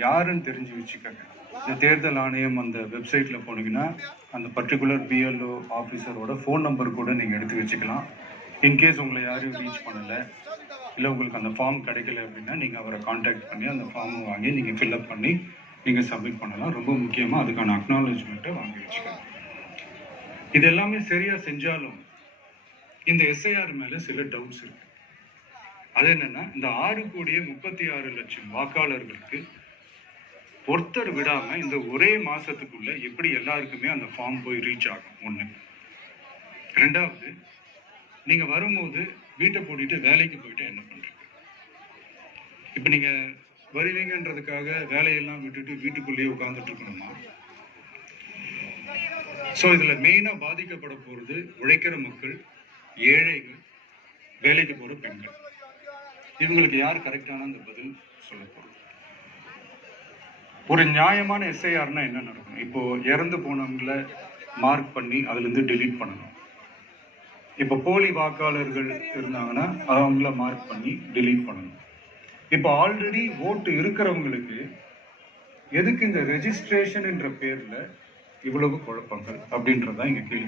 யாருன்னு தெரிஞ்சு வச்சுக்கோங்க. இந்த தேர்தல் ஆணையம் அந்த வெப்சைட்ல போனீங்கன்னா அந்த பர்டிகுலர் பிஎல்ஓ ஆஃபீஸரோட ஃபோன் நம்பர் கூட நீங்கள் எடுத்து வச்சுக்கலாம். இன்கேஸ் உங்களை யாரும் ரீச் பண்ணலை, இல்லை உங்களுக்கு அந்த ஃபார்ம் கிடைக்கல அப்படின்னா நீங்கள் அவரை காண்டாக்ட் பண்ணி அந்த ஃபார்மை வாங்கி நீங்கள் ஃபில்அப் பண்ணி நீங்கள் சப்மிட் பண்ணலாம். ரொம்ப முக்கியமாக அதுக்கான அக்னாலஜ்மெண்ட்டை வாங்கி வச்சுக்கோங்க. இது எல்லாமே சரியாக செஞ்சாலும் இந்த எஸ்ஐஆர் மேலே சில டவுட்ஸ் இருக்கு. அது என்னன்னா, இந்த 6,36,00,000 வாக்காளர்களுக்கு ஒருத்தர் விடாம இந்த ஒரே மாசத்துக்குள்ள எப்படி எல்லாருக்குமே அந்த ஃபார்ம் போய் ரீச் ஆகும்? ஒண்ணு. ரெண்டாவது, நீங்க வரும்போது வீட்டை பூட்டிட்டு வேலைக்கு போயிட்டு என்ன பண்றீங்க? இப்ப நீங்க வருவீங்கன்றதுக்காக வேலையெல்லாம் விட்டுட்டு வீட்டுக்குள்ளேயே உட்கார்ந்துட்டு இருக்கணுமா? சோ இதுல மெயினா பாதிக்கப்பட போறது உழைக்கிற மக்கள், ஏழைகள், வேலைக்கு போற பெண்கள். இவங்களுக்கு யார் கரெக்டான அந்த பதில் சொல்ல போறது? ஒரு நியாயமான எஸ்ஐஆர்னா என்ன நடக்கும்? இப்போ இறந்து போனவங்களை மார்க் பண்ணி அதுல இருந்து டெலீட் பண்ணணும். இப்போ போலி வாக்காளர்கள் இருந்தாங்கன்னா அவங்கள மார்க் பண்ணி டெலீட் பண்ணணும். இப்போ ஆல்ரெடி ஓட்டு இருக்கிறவங்களுக்கு எதுக்கு இந்த ரெஜிஸ்ட்ரேஷன் என்ற பேர்ல இவ்வளவு குழப்பங்கள் அப்படின்றதான் இங்க கேள்வி.